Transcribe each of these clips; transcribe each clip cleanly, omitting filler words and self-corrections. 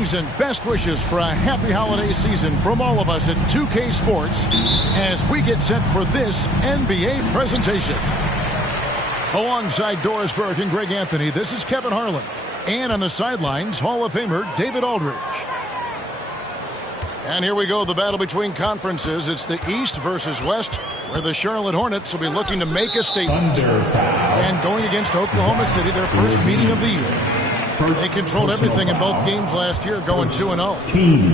Greetings and best wishes for a happy holiday season from all of us at 2K Sports as we get set for this NBA presentation. Alongside Doris Burke and Greg Anthony, this is Kevin Harlan. And on the sidelines, Hall of Famer David Aldridge. And here we go, the battle between conferences. It's the East versus West, where the Charlotte Hornets will be looking to make a statement. And going against Oklahoma City, their first meeting of the year. They controlled everything in both games last year, going 2-0.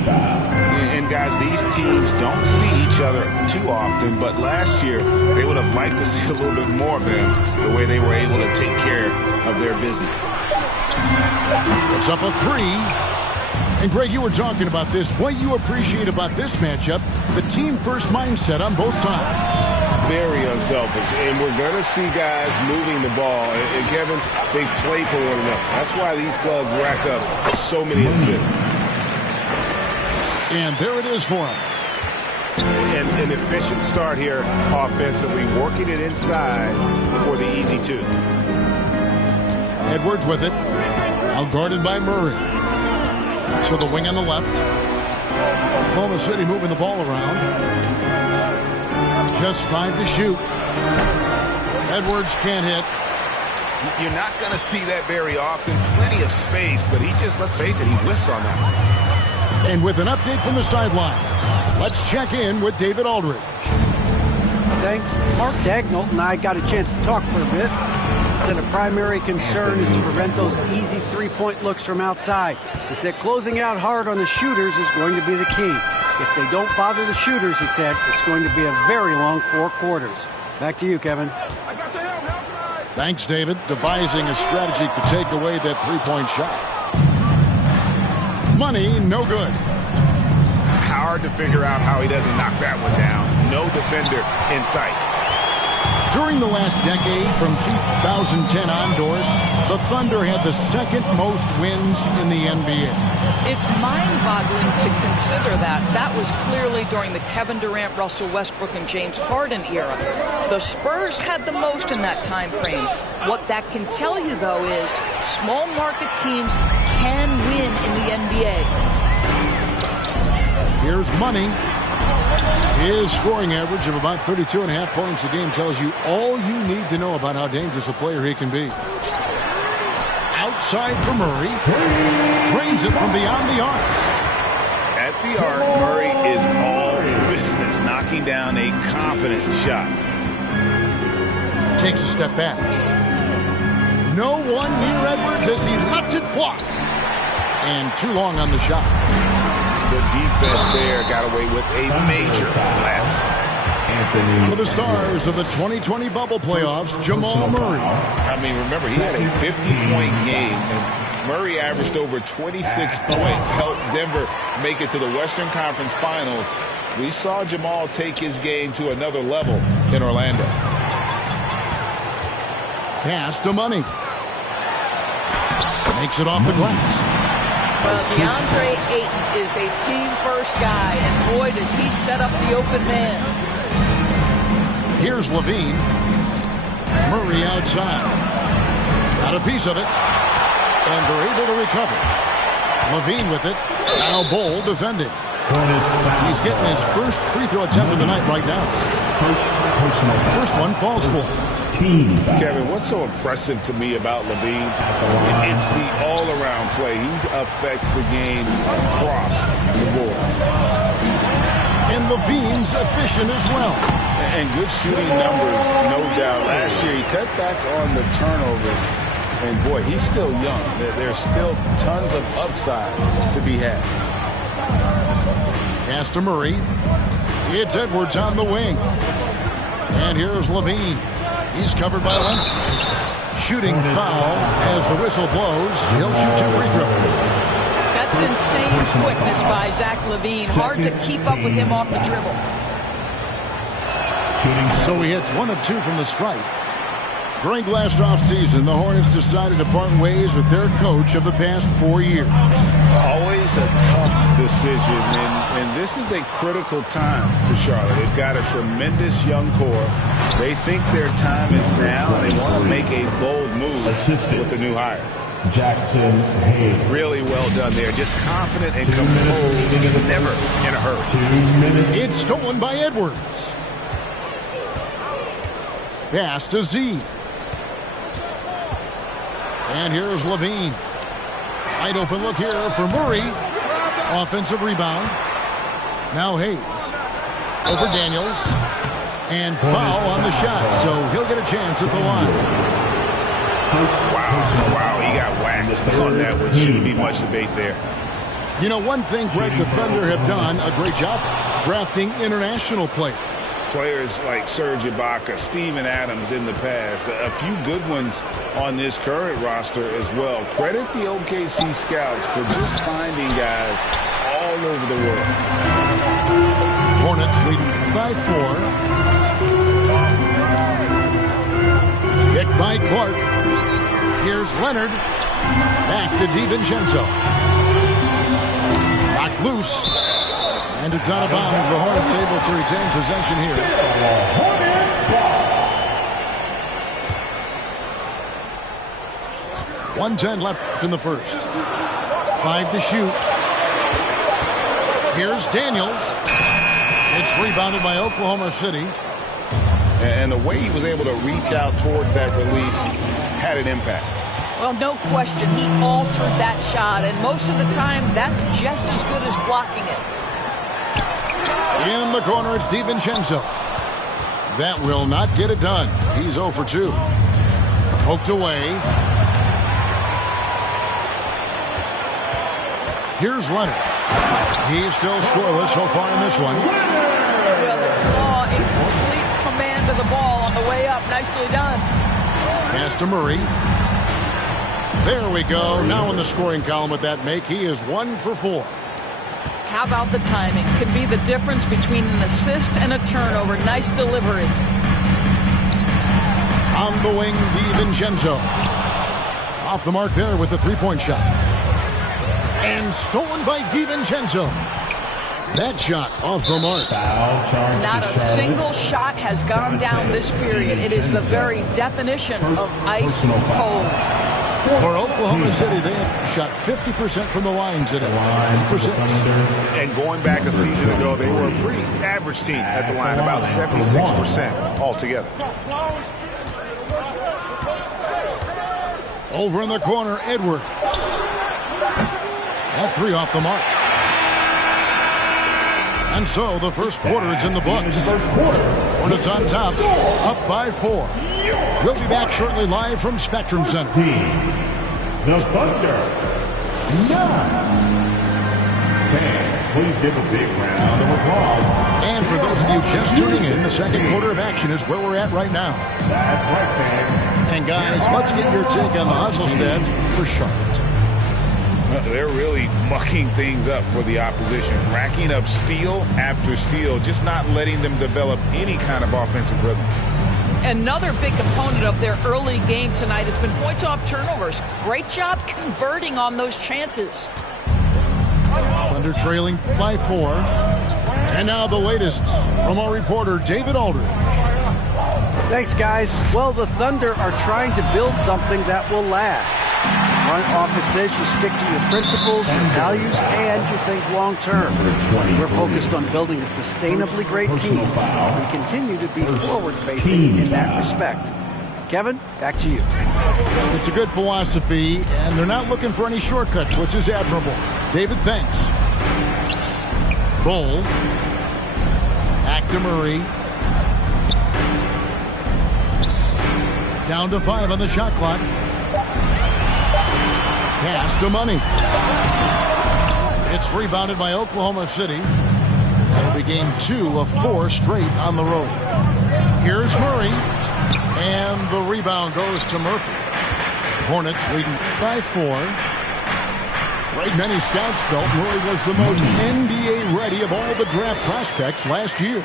And guys, these teams don't see each other too often, but last year they would have liked to see a little bit more of them, the way they were able to take care of their business. It's up a three. And Greg, you were talking about this. What you appreciate about this matchup, the team-first mindset on both sides. Very unselfish, and we're going to see guys moving the ball. And Kevin, they play for one another. That's why these clubs rack up so many assists. And there it is for him. And an efficient start here offensively, working it inside for the easy two. Edwards with it. Now guarded by Murray. So the wing on the left. Oklahoma City moving the ball around. Just 5 to shoot. Edwards can't hit. You're not going to see that very often. Plenty of space, but he just, let's face it, he whiffs on that. And with an update from the sidelines, let's check in with David Aldridge. Thanks. Mark Dagnall and I got a chance to talk for a bit. He said a primary concern is to prevent those easy three-point looks from outside. He said closing out hard on the shooters is going to be the key. If they don't bother the shooters, he said, it's going to be a very long 4 quarters. Back to you, Kevin. Thanks, David. Devising a strategy to take away that three-point shot. Money, no good. Hard to figure out how he doesn't knock that one down. No defender in sight. During the last decade, from 2010 on, Doris, the Thunder had the second most wins in the NBA. It's mind-boggling to consider that. That was clearly during the Kevin Durant, Russell Westbrook, and James Harden era. The Spurs had the most in that time frame. What that can tell you, though, is small market teams can win in the NBA. Here's Money. His scoring average of about 32.5 points a game tells you all you need to know about how dangerous a player he can be. Outside for Murray. Drains it from beyond the arc. At the arc, Murray is all business, knocking down a confident shot. Takes a step back. No one near Edwards as he lets it fly. And too long on the shot. The defense there got away with a major lapse. For the stars of the 2020 bubble playoffs, Jamal Murray. I mean, remember, he had a 50-point game, and Murray averaged over 26 points, helped Denver make it to the Western Conference Finals. We saw Jamal take his game to another level in Orlando. Pass to Money. Makes it off the glass. Well, DeAndre Ayton is a team-first guy, and boy, does he set up the open man. Here's Levine. Murray outside. Got a piece of it. And they're able to recover. Levine with it. Now Bol defending. He's getting his first free throw attempt of the night right now. First one falls for him. Kevin, what's so impressive to me about Levine? It's the all-around play. He affects the game across the board. And Levine's efficient as well. And good shooting numbers, no doubt. Last year, he cut back on the turnovers. And, boy, he's still young. There's still tons of upside to be had. Pass to Murray. It's Edwards on the wing. And here's Levine. He's covered by Leonard. Shooting foul as the whistle blows. He'll shoot 2 free throws. That's insane quickness by Zach Levine. Hard to keep up with him off the dribble. So he hits 1 of 2 from the stripe. Greg, last offseason, the Hornets decided to part ways with their coach of the past 4 years. Always a tough decision, and this is a critical time for Charlotte. They've got a tremendous young core. They think their time is now, and they want to make a bold move with the new hire. Jackson Hayes. Really well done there. Just confident and composed. Never in a hurry. 2 minutes. It's stolen by Edwards. Pass to Z. And here's Levine. Wide open look here for Murray. Offensive rebound. Now Hayes. Over Daniels. And foul on the shot. So he'll get a chance at the line. Wow, he got whacked on that one. Shouldn't be much debate there. You know, one thing, Greg, the Thunder have done a great job drafting international players. Players like Serge Ibaka, Steven Adams in the past. A few good ones on this current roster as well. Credit the OKC scouts for just finding guys all over the world. Hornets leading by 4. Picked by Clark. Here's Leonard. Back to DiVincenzo. Knocked loose. And it's out of bounds. The Hornets able to retain possession here. 1:10 left in the first. 5 to shoot. Here's Daniels. It's rebounded by Oklahoma City. And the way he was able to reach out towards that release had an impact. Well, no question. He altered that shot, and most of the time, that's just as good as blocking it. In the corner, it's DiVincenzo. That will not get it done. He's 0 for 2. Poked away. Here's Leonard. He's still scoreless so far in this one. Well, there's Law in complete command of the ball on the way up. Nicely done. Pass to Murray. There we go. Now in the scoring column with that make, he is 1 for 4. How about the timing? Can be the difference between an assist and a turnover. Nice delivery. On the wing, DiVincenzo. Off the mark there with the three-point shot. And stolen by DiVincenzo. That shot off the mark. Not a single shot has gone down this period. It is the very definition of ice cold. For Oklahoma City, they have shot 50% from the line today. 3 for 6. And going back a season ago, they were a pretty average team at the line, about 76% altogether. Over in the corner, Edwards. That 3 off the mark. And so the first quarter is in the books. Hornets on top, up by 4. We'll be back shortly live from Spectrum Center. The Thunder. 9. Please give a big round of applause. And for those of you just tuning in, the second quarter of action is where we're at right now. That's right, man. And guys, let's get your take on the hustle stats for Charlotte. They're really mucking things up for the opposition, racking up steal after steal, just not letting them develop any kind of offensive rhythm. Another big component of their early game tonight has been points off turnovers. Great job converting on those chances. Thunder trailing by 4. And now the latest from our reporter, David Aldridge. Thanks, guys. Well, the Thunder are trying to build something that will last. The front office says you stick to your principles, your values, and you think long-term. We're focused on building a sustainably great team. We continue to be forward-facing in that respect. Kevin, back to you. It's a good philosophy, and they're not looking for any shortcuts, which is admirable. David, thanks. Bull. Back to Murray. Down to 5 on the shot clock. Pass to Money. It's rebounded by Oklahoma City. That'll be game 2 of 4 straight on the road. Here's Murray. And the rebound goes to Murphy. Hornets leading by 4. Right, many scouts felt Murray was the most NBA-ready of all the draft prospects last year.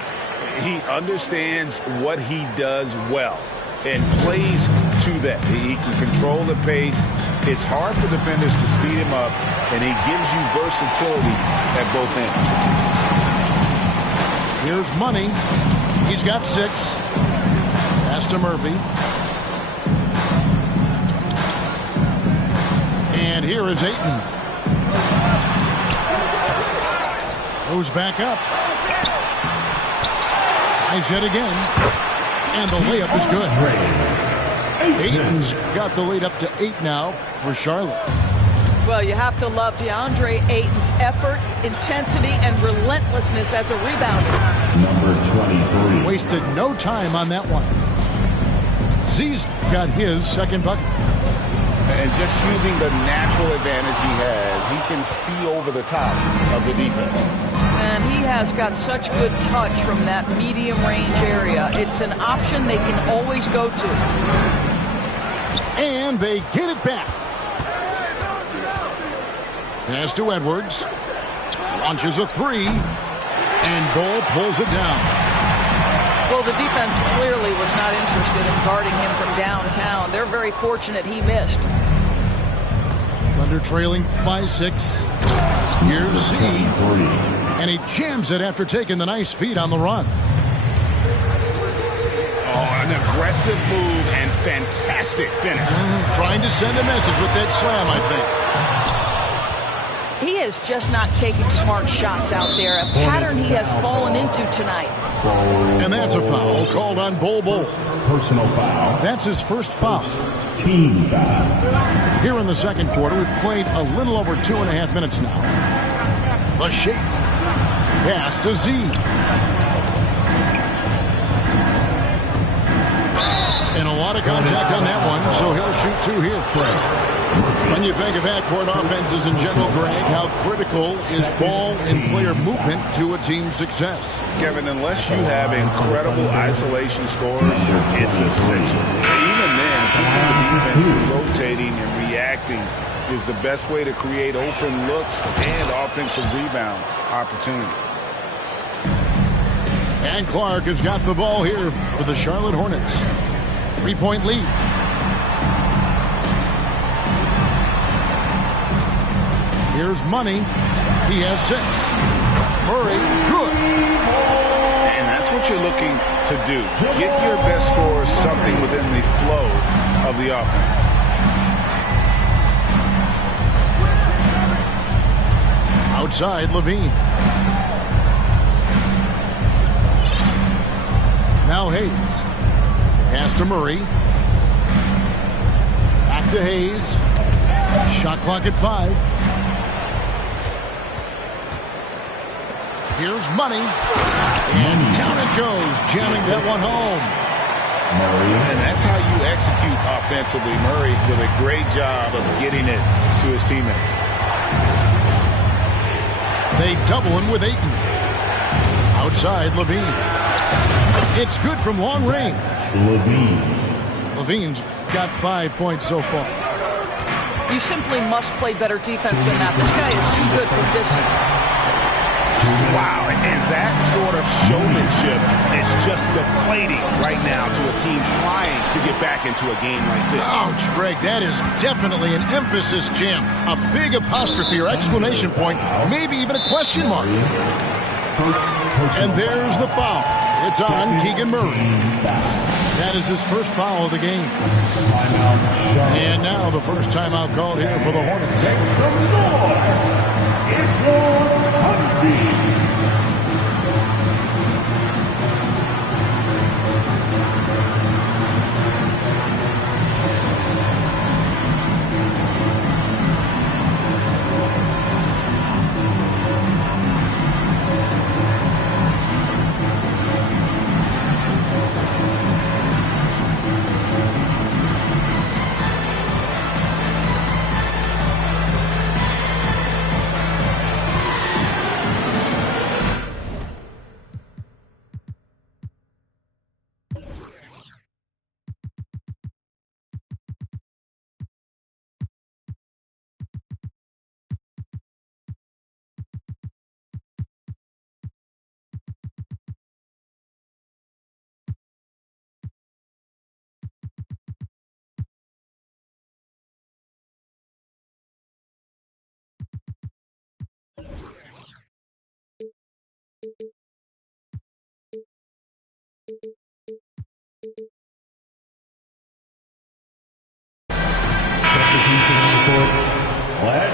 He understands what he does well and plays to that. He can control the pace. It's hard for defenders to speed him up, and he gives you versatility at both ends. Here's Money. He's got 6. Pass to Murphy. And here is Ayton. Goes back up. Tries yet again. And the layup is good. Ayton's got the lead up to 8 now for Charlotte. Well, you have to love DeAndre Ayton's effort, intensity, and relentlessness as a rebounder. Number 23. Wasted no time on that one. Z's got his second bucket. And just using the natural advantage he has, he can see over the top of the defense. And he has got such good touch from that medium range area. It's an option they can always go to. And they get it back. Pass to Edwards. Launches a three. And Bull pulls it down. Well, the defense clearly was not interested in guarding him from downtown. They're very fortunate he missed. Thunder trailing by 6. Here's Z. And he jams it after taking the nice feed on the run. Oh, an aggressive move and fantastic finish. Trying to send a message with that slam, I think. He is just not taking smart shots out there, a pattern he has fallen into tonight. And that's a foul called on Bol Bol. Personal foul. That's his first foul. Team foul. Here in the second quarter, we've played a little over 2.5 minutes now. The shake. Pass to Z. And a lot of contact on that one, so he'll shoot 2 here. When you think of backcourt offenses in general, Greg, how critical is ball and player movement to a team's success? Kevin, unless you have incredible isolation scores, it's essential. Even then, keeping the defense rotating and reacting is the best way to create open looks and offensive rebound opportunities. And Clark has got the ball here for the Charlotte Hornets. 3-point lead. Here's Money. He has 6. Murray, good. And that's what you're looking to do. Get your best scorers something within the flow of the offense. Outside, Levine. Now Hayes. Pass to Murray. Back to Hayes. Shot clock at 5. Here's Money. And down it goes, jamming that one home. And that's how you execute offensively. Murray did a great job of getting it to his teammate. They double him with Ayton. Outside, Levine. It's good from long range. Levine's got 5 points so far. You simply must play better defense than that. This guy is too good from distance. Wow, and that sort of showmanship is just deflating right now to a team trying to get back into a game like this. Ouch, Greg, that is definitely an emphasis jam. A big apostrophe or exclamation point, maybe even a question mark. And there's the foul. It's on Keegan Murray. That is his first foul of the game. And now the first timeout called here for the Hornets.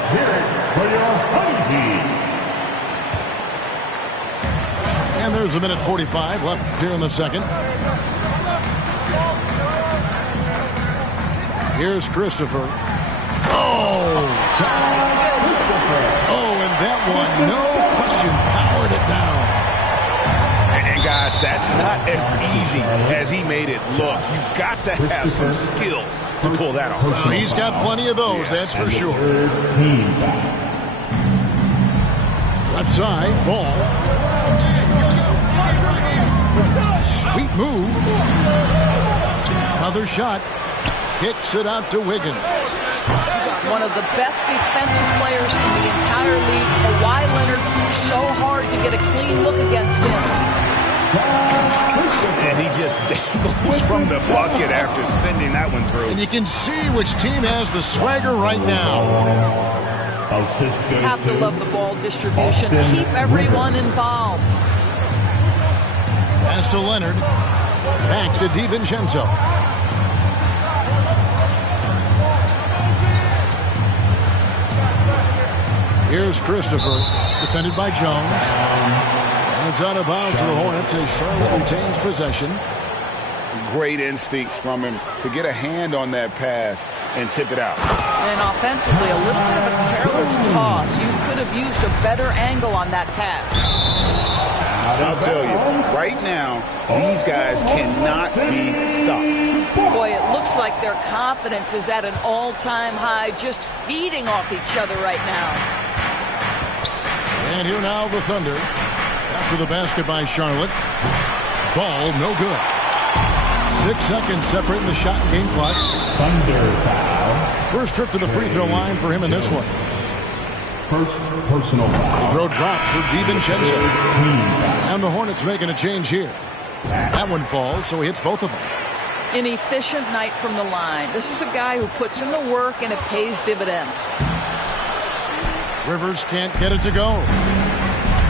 Let's hear it for your Honey Team. And there's a minute 45 left here in the second. Here's Christopher. Oh! Oh, and that one, no question, powered it down. And guys, that's not as easy as he made it look. You've got to have some skills to pull that off. Well, he's got plenty of those, that's for sure. Left side, ball. Sweet move. Another shot. Kicks it out to Wiggins. One of the best defensive players in the entire league. Kawhi Leonard, so hard to get a clean look against him. And he just dangles from the bucket after sending that one through. And you can see which team has the swagger right now. You have to love the ball distribution. Keep everyone involved. Pass to Leonard. Back to DiVincenzo. Here's Christopher, defended by Jones. And it's out of bounds to the Hornets as Charlotte retains possession. Great instincts from him to get a hand on that pass and tip it out. And offensively, a little bit of a careless toss. You could have used a better angle on that pass. I'll tell you, right now, these guys cannot be stopped. Boy, it looks like their confidence is at an all-time high, just feeding off each other right now. And here now the Thunder. After the basket by Charlotte. Ball no good. 6 seconds separating the shot and game clocks. Thunder foul. First trip to the free throw line for him in this one. First personal foul. Free throw drop for DiVincenzo. And the Hornets making a change here. That one falls, so he hits both of them. An efficient night from the line. This is a guy who puts in the work and it pays dividends. Rivers can't get it to go.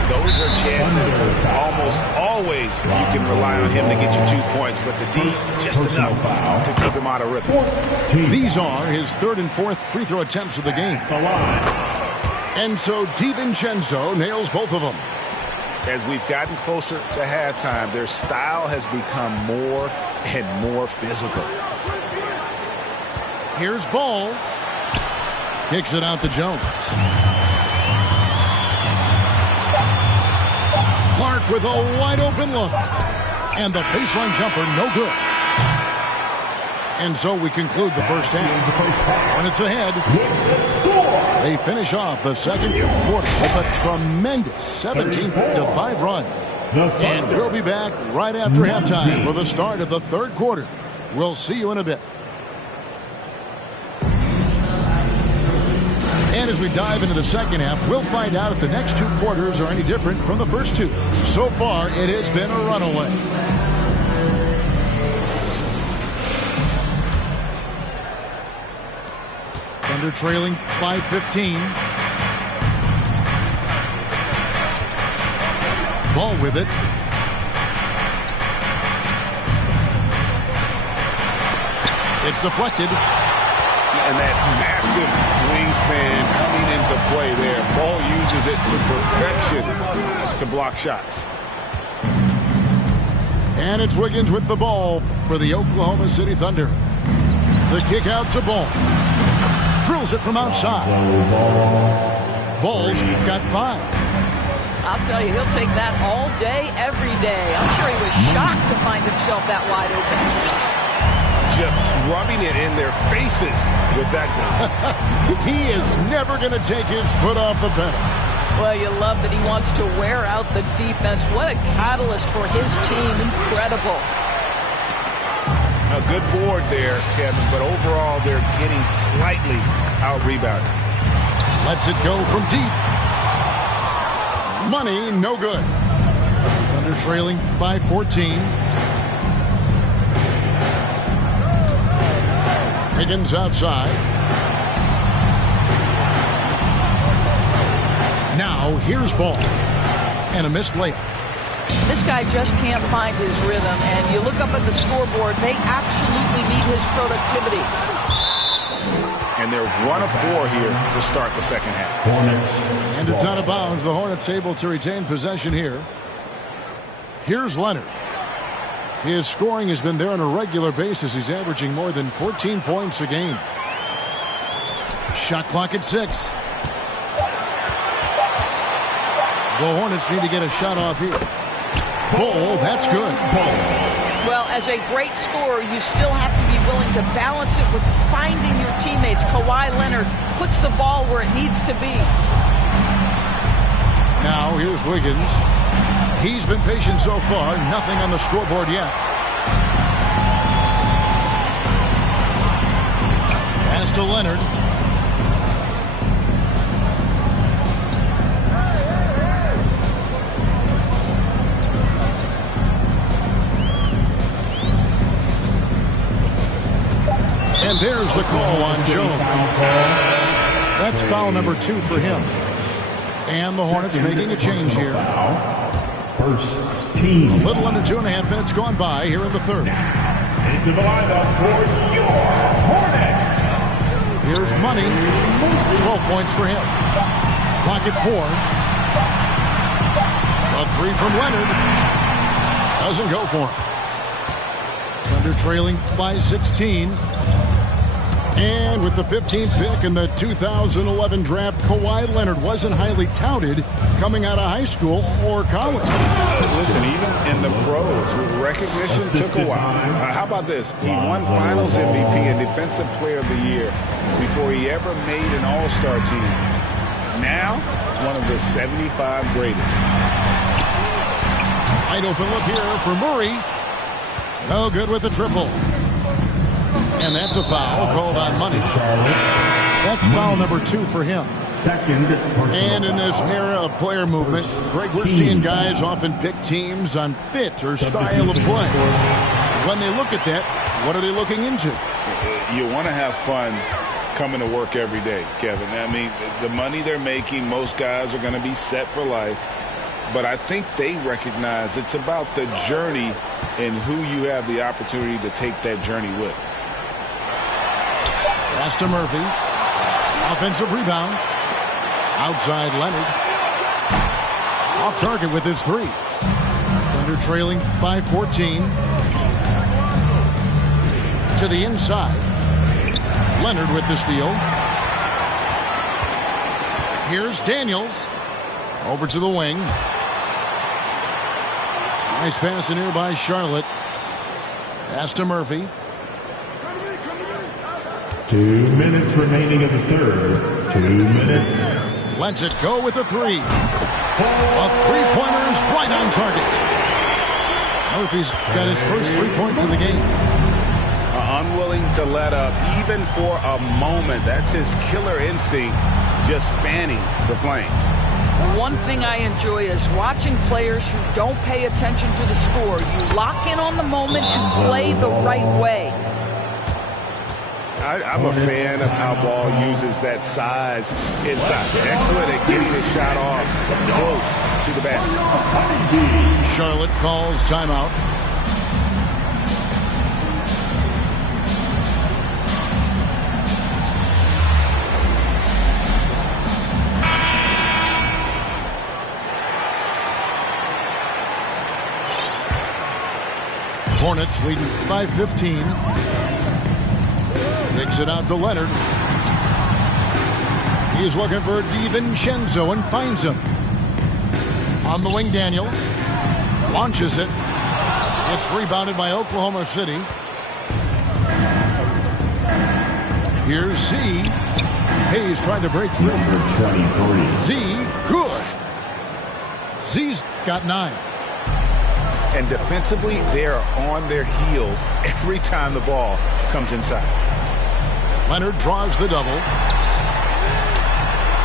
Those are chances almost always you can rely on him to get you 2 points, but the D just enough to keep him out of rhythm. These are his third and fourth free throw attempts of the game. And so DiVincenzo nails both of them. As we've gotten closer to halftime, their style has become more and more physical. Here's Ball. Kicks it out to Jones. Clark with a wide open look. And the baseline jumper, no good. And so we conclude the first half. Hornets ahead. They finish off the second quarter with a tremendous 17-5 run. And we'll be back right after halftime for the start of the third quarter. We'll see you in a bit. And as we dive into the second half, we'll find out if the next two quarters are any different from the first two. So far, it has been a runaway. Thunder trailing by 15. Ball with it. It's deflected. And that massive wingspan coming into play there. Ball uses it to perfection to block shots. And it's Wiggins with the ball for the Oklahoma City Thunder. The kick out to Ball. Drills it from outside. Ball's got 5. I'll tell you, he'll take that all day, every day. I'm sure he was shocked to find himself that wide open. Just rubbing it in their faces with that one. He is never going to take his foot off the pedal. Well, you love that he wants to wear out the defense. What a catalyst for his team. Incredible. A good board there, Kevin, but overall they're getting slightly out-rebounded. Lets it go from deep. Money, no good. Thunder trailing by 14. Higgins outside. Now here's Ball. And a missed layup. This guy just can't find his rhythm, and you look up at the scoreboard, they absolutely need his productivity. And and they're 1 of 4 here to start the second half. And it's out of bounds. The Hornets able to retain possession here. Here's Leonard. His scoring has been there on a regular basis. He's averaging more than 14 points a game. Shot clock at 6. The Hornets need to get a shot off here. Bull, that's good. Well, as a great scorer, you still have to be willing to balance it with finding your teammates. Kawhi Leonard puts the ball where it needs to be. Now here's Wiggins. He's been patient so far. Nothing on the scoreboard yet. Pass to Leonard. And there's the call on Jones. That's foul number 2 for him. And the Hornets making a change here. First team. A little under 2.5 minutes gone by here in the third. Into the lineup for your Hornets. Here's Money. 12 points for him. Clock at 4. A 3 from Leonard. Doesn't go for him. Thunder trailing by 16. And with the 15th pick in the 2011 draft, Kawhi Leonard wasn't highly touted coming out of high school or college. Listen, even in the pros, recognition took a while. How about this? He won Finals MVP and Defensive Player of the Year before he ever made an All-Star team. Now, one of the 75 greatest. Wide open look here for Murray. No good with the triple. And that's a foul called on Money. That's foul number 2 for him. Second. And in this era of player movement, Greg, we're seeing guys often pick teams on fit or style of play. When they look at that, what are they looking into? You want to have fun coming to work every day, Kevin. I mean, the money they're making, most guys are going to be set for life. But I think they recognize it's about the journey and who you have the opportunity to take that journey with. Pass to Murphy. Offensive rebound. Outside Leonard. Off target with his 3. Thunder trailing by 14. To the inside. Leonard with the steal. Here's Daniels. Over to the wing. Nice pass in here by Charlotte. Pass to Murphy. 2 minutes remaining in the third. 2 minutes. Lets it go with a 3. A 3-pointer is right on target. Murphy's got his first 3 points in the game. Unwilling to let up even for a moment. That's his killer instinct, just fanning the flames. One thing I enjoy is watching players who don't pay attention to the score. You lock in on the moment and play the right way. I'm a fan of how Ball uses that size inside. Excellent at getting the shot off close to the basket. Charlotte calls timeout. Hornets leading by 15. Takes it out to Leonard. He's looking for DiVincenzo and finds him. On the wing, Daniels. Launches it. It's rebounded by Oklahoma City. Here's Z. Hayes trying to break free. Z, good. Z's got 9. And defensively, they are on their heels every time the ball comes inside. Leonard draws the double.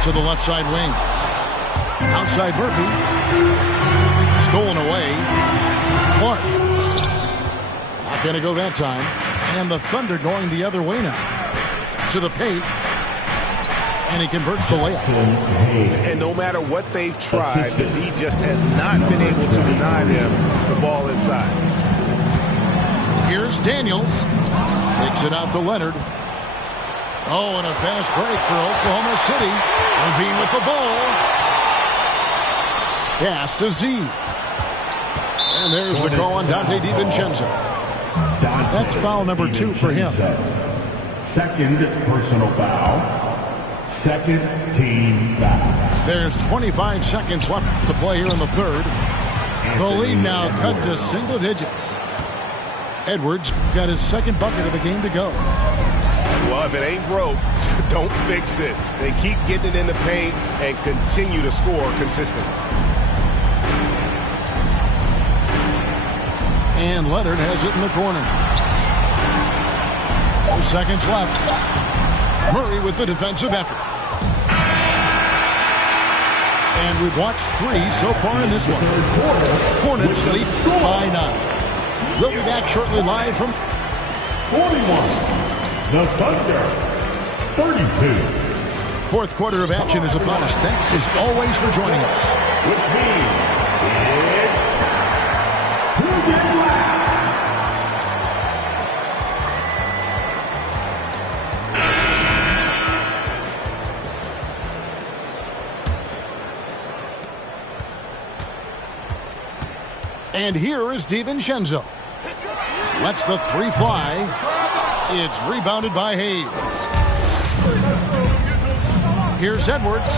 To the left side wing. Outside Murphy. Stolen away. Clark. Not going to go that time. And the Thunder going the other way now. To the paint. And he converts the layup. And no matter what they've tried, the D just has not been able to deny them the ball inside. Here's Daniels. Takes it out to Leonard. Oh, and a fast break for Oklahoma City. Levine with the ball. Pass to Z. And there's the call on Dante DiVincenzo. That's foul number 2 for him. Second personal foul. Second team foul. There's 25 seconds left to play here in the third. The lead now cut to single digits. Edwards got his second bucket of the game to go. Well, if it ain't broke, don't fix it. They keep getting it in the paint and continue to score consistently. And Leonard has it in the corner. 4 seconds left. Murray with the defensive effort. And we've watched 3 so far in this one. Hornets lead by 9. We'll be back shortly live from 41. The Thunder, 32. Fourth quarter of action is upon us. Thanks as always for joining us. Which means it's time to get loud. And here is DiVincenzo. Lets the 3 fly. It's rebounded by Hayes. Here's Edwards.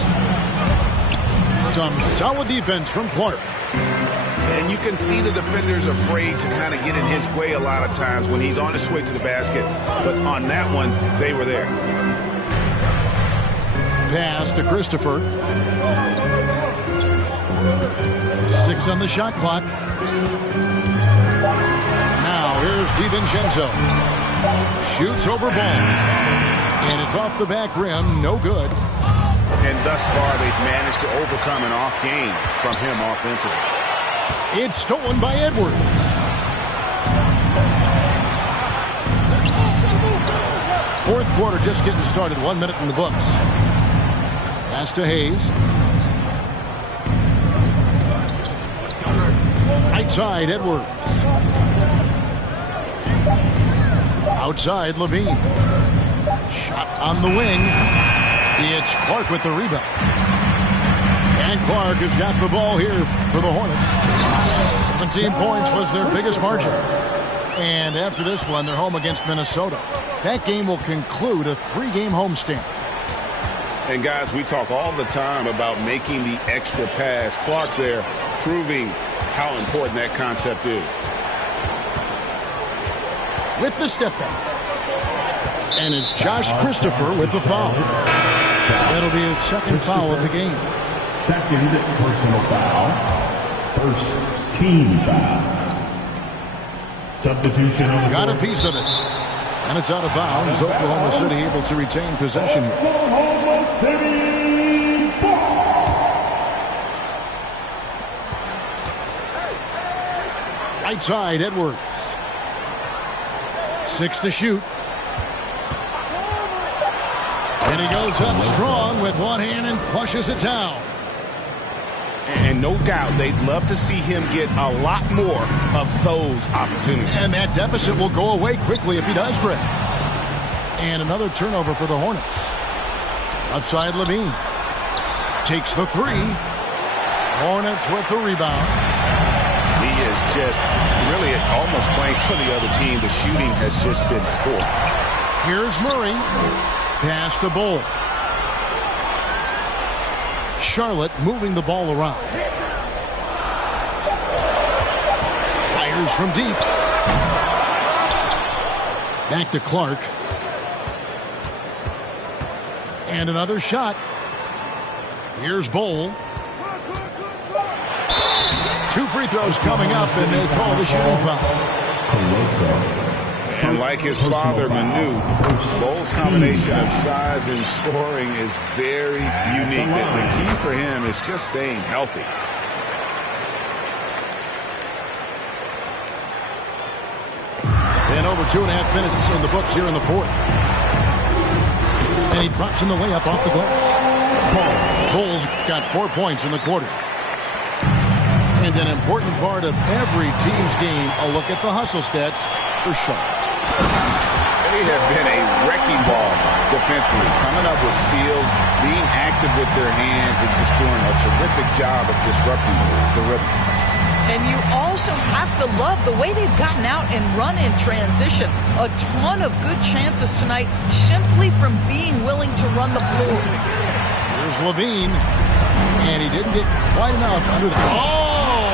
Some solid defense from Clark. And you can see the defenders afraid to kind of get in his way a lot of times when he's on his way to the basket. But on that one, they were there. Pass to Christopher. 6 on the shot clock. Now here's DiVincenzo. Shoots over ball. And it's off the back rim. No good. And thus far, they've managed to overcome an off game from him offensively. It's stolen by Edwards. Fourth quarter just getting started. 1 minute in the books. Pass to Hayes. Right side, Edwards. Outside, Levine. Shot on the wing. It's Clark with the rebound. And Clark has got the ball here for the Hornets. 17 points was their biggest margin. And after this one, they're home against Minnesota. That game will conclude a 3-game homestand. And guys, we talk all the time about making the extra pass. Clark there proving how important that concept is. With the step back. And it's Josh Christopher with the foul. That'll be his second foul of the game. Second personal foul. First team foul. Substitution. Got a piece of it. And it's out of bounds. Oklahoma City able to retain possession here. Oklahoma City ball. Right side, Edwards. 6 to shoot. And he goes up strong with one hand and flushes it down. And no doubt they'd love to see him get a lot more of those opportunities. And that deficit will go away quickly if he does, Greg. And another turnover for the Hornets. Outside, Levine. Takes the 3. Hornets with the rebound. He is just really almost playing for the other team. The shooting has just been poor. Here's Murray. Pass to Bull. Charlotte moving the ball around. Fires from deep. Back to Clark. And another shot. Here's Bull. 2 free throws coming up, and they call the shooting foul. And like his father, Manu, Bull's combination of size and scoring is very unique. The key for him is just staying healthy. And over 2.5 minutes in the books here in the fourth. And he drops in the layup off the glass. Bull's got 4 points in the quarter. And an important part of every team's game, a look at the hustle stats for Charlotte. They have been a wrecking ball defensively, coming up with steals, being active with their hands, and just doing a terrific job of disrupting the rhythm. And you also have to love the way they've gotten out and run in transition. A ton of good chances tonight simply from being willing to run the floor. Here's Levine, and he didn't get quite enough under the... Oh!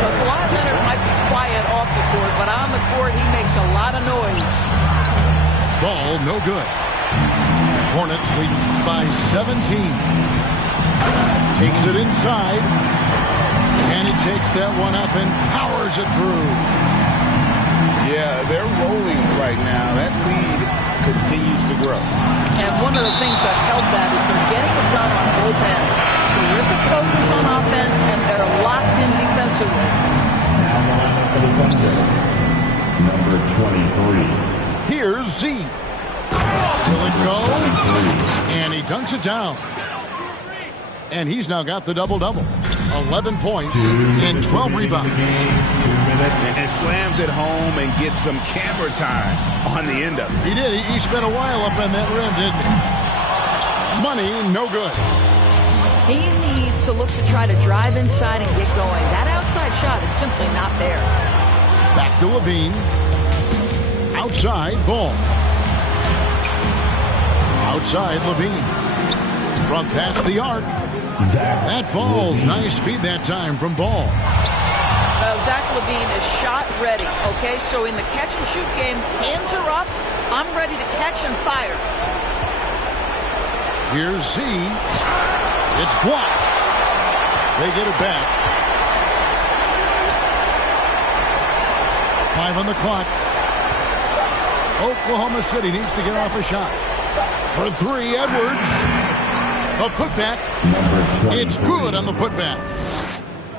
But Kawhi Leonard might be quiet off the court, but on the court he makes a lot of noise. Ball no good. Hornets leading by 17. Takes it inside, and it takes that one up and powers it through. Yeah, they're rolling right now. That lead continues to grow. And one of the things that's helped that is they're getting it done on both ends. Terrific focus on offense, and they're locked in defensively. Now the lineup for the Thunder. Number 23. Here's Z. Till it goes, and he dunks it down. And he's now got the double-double. 11 points and 12 rebounds. And slams it home and gets some camera time on the end of it. He did. He spent a while up in that rim, didn't he? Money, no good. He needs to look to try to drive inside and get going. That outside shot is simply not there. Back to Levine. Outside, Ball. Outside, Levine. From past the arc. That falls. Nice feed that time from Ball. Zach LaVine is shot ready. Okay, so in the catch-and-shoot game, hands are up. I'm ready to catch and fire. Here's Z. It's blocked. They get it back. 5 on the clock. Oklahoma City needs to get off a shot. For 3, Edwards. A putback. It's good on the putback.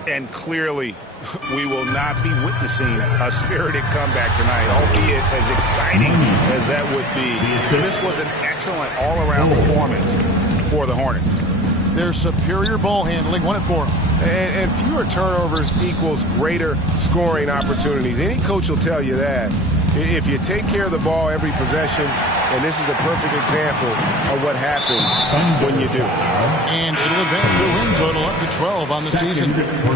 And clearly, we will not be witnessing a spirited comeback tonight, albeit as exciting as that would be. This was an excellent all-around performance for the Hornets. Their superior ball handling won it for them. And fewer turnovers equals greater scoring opportunities. Any coach will tell you that. If you take care of the ball every possession, and this is a perfect example of what happens when you do. And it'll advance their win total up to 12 on the season.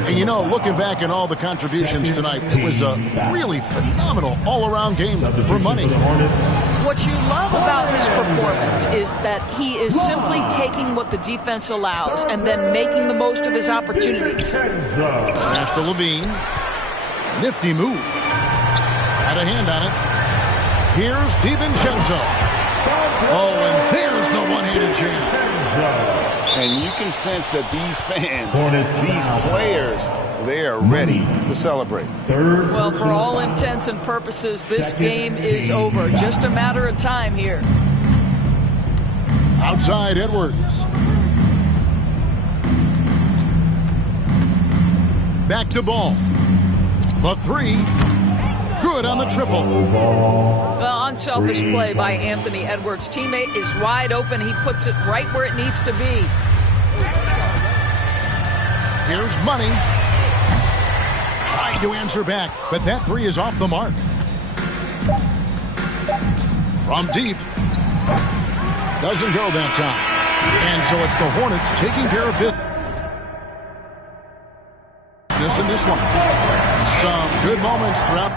And you know, looking back at all the contributions tonight, it was a really phenomenal all-around game for money. What you love about his performance is that he is simply taking what the defense allows and then making the most of his opportunities. Pass to Levine. Nifty move. Had a hand on it. Here's DiVincenzo. Oh, and there's the one-handed jam. And you can sense that these fans, these players, they are ready to celebrate. Well, for all intents and purposes, this game is over. Just a matter of time here. Outside, Edwards. Back to Ball. The 3. Good on the triple. Well, unselfish play by Anthony Edwards. Teammate is wide open. He puts it right where it needs to be. Here's Money. Tried to answer back, but that 3 is off the mark. From deep. Doesn't go that time. And so it's the Hornets taking care of it. In this one. Some good moments throughout.